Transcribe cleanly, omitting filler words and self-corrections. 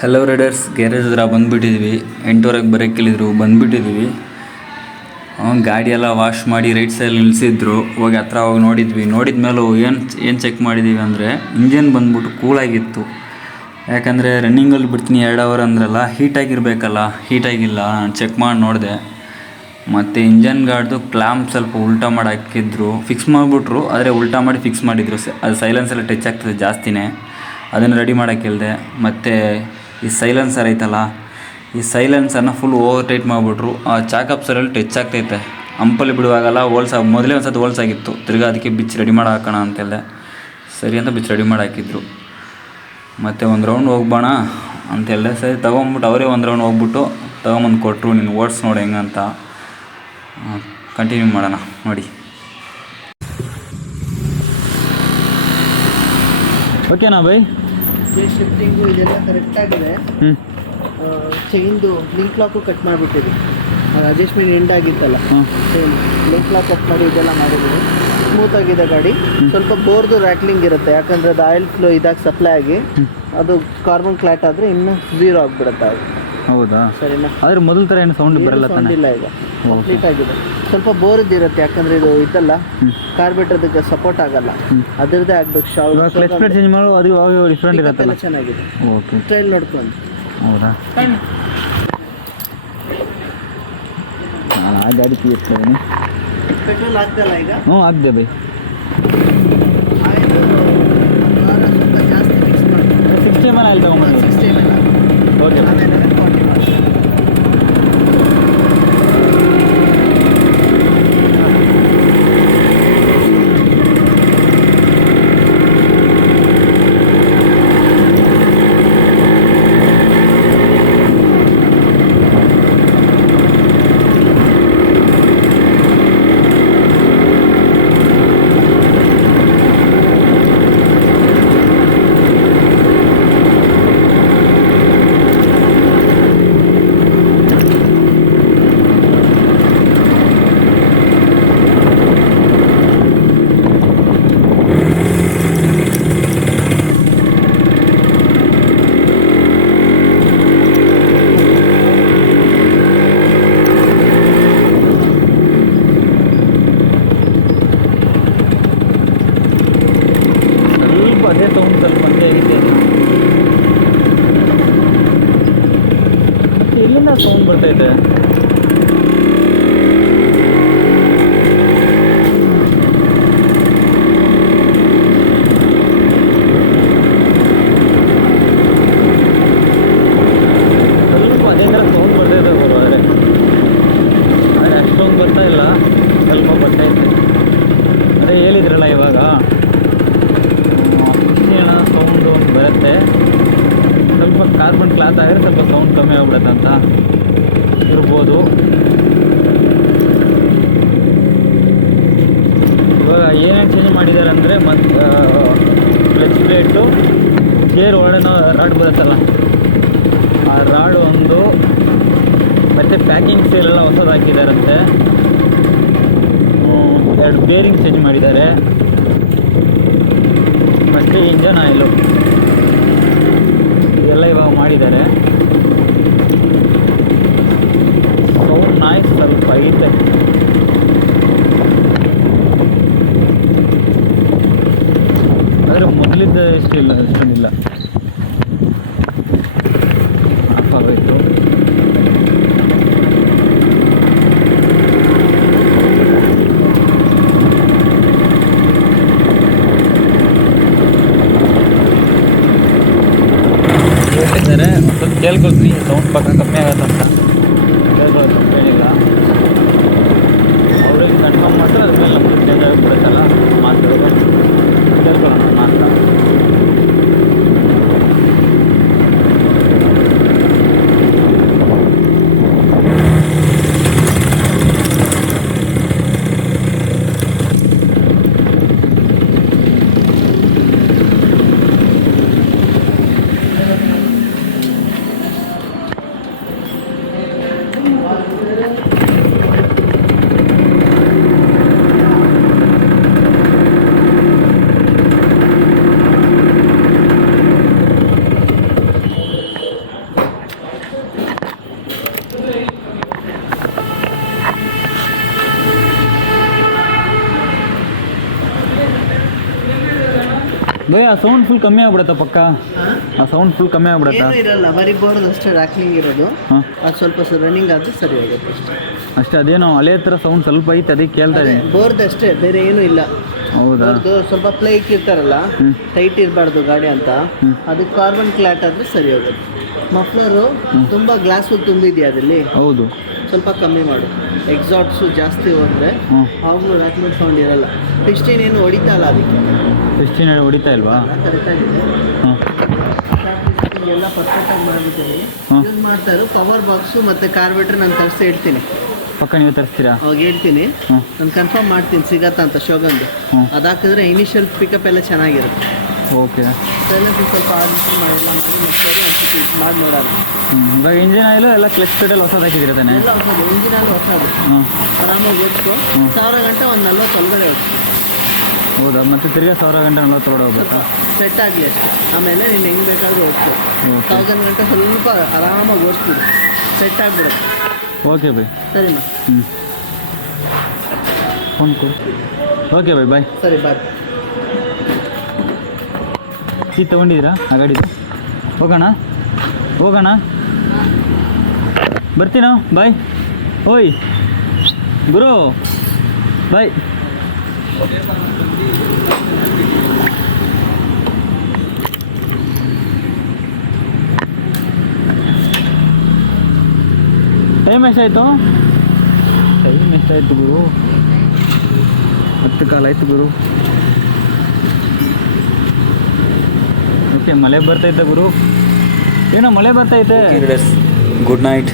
Hello Riders, garage ಹತ್ರ ಬಂದುಬಿಟ್ಟಿದ್ವಿ. 8:30ಕ್ಕೆ ಬರೋಕ್ಕೆ ಹೇಳಿದ್ರು, ಬಂದುಬಿಟ್ಟಿದ್ವಿ. ಗಾಡಿ ಎಲ್ಲ ವಾಶ್ ಮಾಡಿ ರೈಟ್ ಸೈಡ್ ನಿಲ್ಲಿಸಿದ್ರು. ಹೋಗಿ ಹತ್ರ ಹೋಗಿ ನೋಡಿದ್ವಿ. ನೋಡಿದ ಮೇಲೂ ಏನು ಚೆಕ್ ಮಾಡಿದ್ದೀವಿ ಅಂದರೆ ಇಂಜನ್ ಬಂದ್ಬಿಟ್ಟು ಕೂಲಾಗಿತ್ತು. ಯಾಕಂದರೆ ರನ್ನಿಂಗಲ್ಲಿ ಬಿಡ್ತೀನಿ 2 ಅವರ್ ಅಂದ್ರಲ್ಲ, ಹೀಟಾಗಿರಬೇಕಲ್ಲ, ಹೀಟಾಗಿಲ್ಲ. ನಾನು ಚೆಕ್ ಮಾಡಿ ನೋಡಿದೆ. ಮತ್ತು ಇಂಜನ್ ಗಾರ್ಡ್ದು ಕ್ಲಾಂಪ್ ಸ್ವಲ್ಪ ಉಲ್ಟಾ ಮಾಡಿ ಹಾಕಿದ್ರು, ಫಿಕ್ಸ್ ಮಾಡಿಬಿಟ್ರು. ಆದರೆ ಉಲ್ಟಾ ಮಾಡಿ ಫಿಕ್ಸ್ ಮಾಡಿದ್ರು. ಅದು ಸೈಲೆನ್ಸ್ ಎಲ್ಲ ಟಚ್ ಆಗ್ತದೆ ಜಾಸ್ತಿನೇ. ಅದನ್ನು ರೆಡಿ ಮಾಡೋಕ್ಕೆ ಹೇಳಿದೆ. ಮತ್ತು ಈ ಸೈಲೆನ್ಸರ್ ಐತಲ್ಲ, ಈ ಸೈಲೆನ್ಸರ್ನ ಫುಲ್ ಓವರ್ ಟೈಟ್ ಮಾಡಿಬಿಟ್ರು. ಆ ಚಾಕಪ್ಸರಲ್ಲಿ ಟಚ್ ಆಗ್ತೈತೆ, ಅಂಪಲ್ಲಿ ಬಿಡುವಾಗಲ್ಲ. ಮೊದಲೇ ಒಂದು ಸತಿ ಆಗಿತ್ತು. ತಿರ್ಗಾ ಅದಕ್ಕೆ ಬಿಚ್ಚಿ ರೆಡಿ ಮಾಡಿ ಹಾಕೋಣ ಅಂತೇಳಿದೆ. ಸರಿ ಅಂತ ಬಿಚ್ಚಿ ರೆಡಿ ಮಾಡಿ ಹಾಕಿದ್ರು. ಮತ್ತು ಒಂದು ರೌಂಡ್ ಹೋಗ್ಬೋಣ ಅಂತೇಳಿದೆ. ಸರಿ ತೊಗೊಂಬಿಟ್ಟು ಅವರೇ ಒಂದು ರೌಂಡ್ ಹೋಗ್ಬಿಟ್ಟು ತೊಗೊಂಬಂದು ಕೊಟ್ಟರು. ನೀನು ಓಡಿಸಿ ನೋಡಿ ಹೆಂಗಂತ. ಕಂಟಿನ್ಯೂ ಮಾಡೋಣ ನೋಡಿ. ಓಕೆನಾ ಬೈ? ಶಿಫ್ಟಿಂಗು ಇದೆಲ್ಲ ಕರೆಕ್ಟಾಗಿದೆ. ಚೈನ್ದು ಲಿಂಕ್ ಲಾಕು ಕಟ್ ಮಾಡಿಬಿಟ್ಟಿದೆ. ಅಡ್ಜಸ್ಟ್ಮೆಂಟ್ ಎಂಡ್ ಆಗಿತ್ತಲ್ಲ, ಲಿಂಕ್ ಲಾಕ್ ಕಟ್ ಮಾಡಿ ಇದೆಲ್ಲ ಮಾಡಿದ್ದೀವಿ. ಸ್ಮೂತ್ ಆಗಿದೆ ಗಾಡಿ. ಸ್ವಲ್ಪ ಬೋರ್ದು ರ್ಯಾಕ್ಲಿಂಗ್ ಇರುತ್ತೆ, ಯಾಕಂದರೆ ಅದು ಆಯಿಲ್ ಫ್ಲೋ ಇದಾಗಿ ಸಪ್ಲೈ ಆಗಿ ಅದು ಕಾರ್ಬನ್ ಕ್ಲಾಟ್ ಆದರೆ ಇನ್ನೂ 0 ಆಗಿಬಿಡುತ್ತೆ ಅದು. ಹೌದಾ? ಸರಿನಾ? ಆದರೆ ಮೊದಲ ಥರ ಏನು ಸೌಂಡ್ ಬರಲ್ಲ, ಸೌಂಡ್ ಇಲ್ಲ ಈಗ, ಕಂಪ್ಲೀಟ್ ಆಗಿದೆ. ಸ್ವಲ್ಪ ಬೋರ್ದು ಇರುತ್ತೆ, ಯಾಕಂದರೆ ಇದು ಇದಲ್ಲ ಕಾರ್ಬೇಟ್, ಅದಕ್ಕೆ ಸಪೋರ್ಟ್ ಆಗಲ್ಲ. ಅದರದ್ದೇ ಆಗಬೇಕು. ಕ್ಲಚ್ ಪ್ಲೇಟ್ ಚೇಂಜ್ ಮಾಡೋ ಅದು ಡಿಫ್ರೆಂಟ್ ಇರುತ್ತಲ್ಲ. ಚೆನ್ನಾಗಿದೆ. ಓಕೆ, ಟ್ರೈಲ್ ನೋಡ್ಕೊಂಡು. ಹೌದಾ? ನಾನು ಆ ಗಾಡಿ ತೀರ್ಸ್ತೀನಿ. ಪೆಟ್ರೋಲ್ ಆಗ್ತಲ್ಲ ಈಗ? ಹ್ಞೂ, ಆಗ್ದೆ ಬೈ. ಆಯಿಲ್ ಸ್ವಲ್ಪ ಜಾಸ್ತಿ ಮಿಕ್ಸ್ ಮಾಡಿ 60 ml ಆಯಿಲ್ ತೊಗೊಂಬಂದು. 60 ml. ಓಕೆ, ಆಮೇಲೆ 40 ಮಾಡಿ. ಅದೇ ಸೌಂಡ್ ಸ್ವಲ್ಪ ಹಂಗೆ ಆಗಿದೆ. ಮತ್ತು ಎಲ್ಲಿಂದ ಸೌಂಡ್ ಬರ್ತೈತೆ? ಸ್ವಲ್ಪ ಅದೇ ಥರ ಸೌಂಡ್ ಬರ್ತೈತೆ ಬರೋದ್ರೆ, ಆದರೆ ಅಷ್ಟೊಂದು ಬರ್ತಾ ಇಲ್ಲ, ಸ್ವಲ್ಪ ಬರ್ತೈತೆ. ಅದೇ ಹೇಳಿದ್ರಲ್ಲ ಇವಾಗ ಸೌಂಡು ಬರುತ್ತೆ. ಸ್ವಲ್ಪ ಕಾರ್ಬನ್ ಕ್ಲಾತ್ ಆಗಿದ್ರೆ ಸ್ವಲ್ಪ ಸೌಂಡ್ ಕಮ್ಮಿ ಆಗ್ಬಿಡುತ್ತೆ ಅಂತ ಇರ್ಬೋದು. ಇವಾಗ ಏನೇನು ಚೇಂಜ್ ಮಾಡಿದ್ದಾರೆ ಅಂದರೆ, ಕ್ಲಚ್ ಪ್ಲೇಟು, ಗೇರ್ ಒಳಗಡೆ ರಾಡ್ ಬರುತ್ತಲ್ಲ, ಆ ರಾಡ್ ಒಂದು, ಮತ್ತು ಪ್ಯಾಕಿಂಗ್ ಸೇಲೆಲ್ಲ ಹೊಸದು ಹಾಕಿದ್ದಾರಂತೆ. 2 ಬೇರಿಂಗ್ ಚೇಂಜ್ ಮಾಡಿದ್ದಾರೆ. ಮತ್ತು ಇಂಜನ್ ಆಯಿಲು ಇದೆಲ್ಲ ಇವಾಗ ಮಾಡಿದ್ದಾರೆ. ಸೌಂಡ್ ನಾಯ್ಸ್ ಸ್ವಲ್ಪ ಐತೆ. ಆದರೆ ಮೊದಲಿದ್ದ ಇಷ್ಟೊಂದಿಲ್ಲ. ಆಫ್ ಆಗೋಯ್ತು. ಸ್ವಲ್ಪ ಕೇಳ್ಕೊಳ್ತೀನಿ, ಸೌಂಡ್ ಪಕ್ಕ ಕಮ್ಮಿ ಆಗತ್ತೆ ಅಂತ ಕೇಳ್ಕೊಳ್ತೀನಿ, ಹೇಳಿಲ್ಲ. ಅವ್ರಿಗೆ ಕನ್ಫರ್ಮ್ ಮಾಡಿದ್ರೆ ಅದ್ರ ಮೇಲೆ ನಮಗೆ ಚೇಂಜ್ ಆಗಿಬಿಡುತ್ತಲ್ಲ, ಮಾತಾಡೋದು ಕೇಳ್ಕೊಳ್ಳೋಣ ಮಾತ್ರ. ಬೈ ಆ ಸೌಂಡ್ ಫುಲ್ ಕಮ್ಮಿ ಆಗ್ಬಿಡತ್ತಾ ಪಕ್ಕ? ಆ ಸೌಂಡ್ ಫುಲ್ ಕಮ್ಮಿ ಆಗ್ಬಿಡತ್ತಾ? ಏನೂ ಇರಲ್ಲ, ಬರೀ ಬೋರ್ಡ್ ಅಷ್ಟೇ ರಾಕ್ಲಿಂಗ್ ಇರೋದು. ಹಾಂ ಅದು ಸ್ವಲ್ಪ ರನ್ನಿಂಗ್ ಆದರೆ ಸರಿ ಹೋಗುತ್ತೆ ಅಷ್ಟೇ. ಅಷ್ಟೇ, ಅದೇನೋ ಹಳೆ ಥರ ಸೌಂಡ್ ಸ್ವಲ್ಪ ಐತೆ, ಅದಕ್ಕೆ ಕೇಳ್ತಾ ಇದ್ದೀನಿ. ಬೋರ್ಡ್ ಅಷ್ಟೇ, ಬೇರೆ ಏನೂ ಇಲ್ಲ. ಹೌದಾ? ಅದು ಸ್ವಲ್ಪ ಪ್ಲೇ ಇಕ್ಕಿರ್ತಾರಲ್ಲ, ಟೈಟ್ ಇರಬಾರ್ದು ಗಾಡಿ ಅಂತ, ಅದಕ್ಕೆ ಕಾರ್ಬನ್ ಕ್ಲಾಟ್ ಆದರೆ ಸರಿ ಹೋಗುತ್ತೆ. ಮಫ್ಲರು ತುಂಬ ಗ್ಲಾಸು ತುಂಬಿದೆಯಾ ಅದಲ್ಲಿ, ಹೌದು, ಸ್ವಲ್ಪ ಕಮ್ಮಿ ಮಾಡು. ಎಕ್ಸಾಟ್ಸು ಜಾಸ್ತಿ ಹೋದರೆ ಆವಾಗಲೂ ರಾಕ್ಮೆಂಟ್ ಸೌಂಡ್ ಇರಲ್ಲ. 16 ಏನು ಹೊಡಿತಾ ಇಲ್ಲ ಅದಕ್ಕೆ. 16 ಹೊಡಿತಾ ಇಲ್ವಾ? ಕರೆಕ್ಟಾಗಿದೆ, ಹಾಂ ಎಲ್ಲ ಪರ್ಫೆಕ್ಟಾಗಿ ಮಾಡಿಬಿಟ್ಟಿದ್ದೀನಿ. ಯೂಸ್ ಮಾಡ್ತಾಯಿರೋ ಪವರ್ ಬಾಕ್ಸು ಮತ್ತು ಕಾರ್ಬೇಟ್ರ್ ನಾನು ತರಿಸಿ ಇಡ್ತೀನಿ. ಪಕ್ಕ ನೀವು ತರಿಸ್ತೀರಾ? ಅವಾಗ ಹೇಳ್ತೀನಿ, ನಾನು ಕನ್ಫರ್ಮ್ ಮಾಡ್ತೀನಿ ಸಿಗತ್ತಾ ಅಂತ ಶೋಗಂದು. ಅದಾಕಿದ್ರೆ ಇನಿಷಿಯಲ್ ಪಿಕಪ್ ಎಲ್ಲ ಚೆನ್ನಾಗಿರುತ್ತೆ. ಓಕೆ, ಸೈಲೆನ್ಸ್ ಸ್ವಲ್ಪ ಆಡಿಸಿ ಎಲ್ಲ ಮಾಡಿ ಮತ್ತೆ ಮಾಡಿ ನೋಡೋಣ. ಇವಾಗ ಇಂಜಿನ್ ಆಯಿಲು ಎಲ್ಲ ಕ್ಲಚ್ ಪೆಟಲ್ ಹೊಸದು ಹಾಕಿದ್ದೀರ ತಾನೆ? ಎಲ್ಲ ಹೊಸದು, ಇಂಜಿನಲ್ಲಿ ಹೊಸದು. ಆರಾಮಾಗಿ ಓಡಿಸ್ಕೊ. 1000 ಗಂಟೆ ಒಂದು 40 ಒಳಗಡೆ ಓಡಿಸ್ಕೊ. ಹೌದಾ? ಮತ್ತೆ ತಿರ್ಗಾ 1000 ಗಂಟೆ 40 ಒಳಗಡೆ ಹೋಗ್ಬೇಕಾ? ಸೆಟ್ ಆಗಲಿ ಅಷ್ಟೇ, ಆಮೇಲೆ ನೀನು ಹೆಂಗೆ ಬೇಕಾದರೂ ಓಡಿಸ್ಕೊ. 1000 ಗಂಟೆ ಸ್ವಲ್ಪ ಆರಾಮಾಗಿ ಓಡಿಸ್ಬಿಡು, ಸೆಟ್ ಆಗಿಬಿಡುತ್ತೆ. Okay by. ಸರಿನಾ? ಫೋನ್ ಕೊಡು. ಓಕೆ ಬೈ, ಬಾಯ್. ಸರಿ, ಬಾಯ್. ಕೀ ತೊಗೊಂಡಿದ್ದೀರಾ ಆ ಗಾಡಿದು? ಹೋಗೋಣ ಹೋಗೋಣ, ಬರ್ತೀನೋ, ಬಾಯ್. ಓಯ್ ಗುರು, ಬಾಯ್. ಟೈಮ್ ಎಷ್ಟಾಯಿತು? ಟೈಮ್ ಎಷ್ಟಾಯಿತು ಗುರು? 10 ಕಾಲ ಆಯಿತು ಗುರು. ಓಕೆ, ಮಳೆ ಬರ್ತೈತೆ ಗುರು, ಏನೋ ಮಳೆ ಬರ್ತೈತೆ. Good night.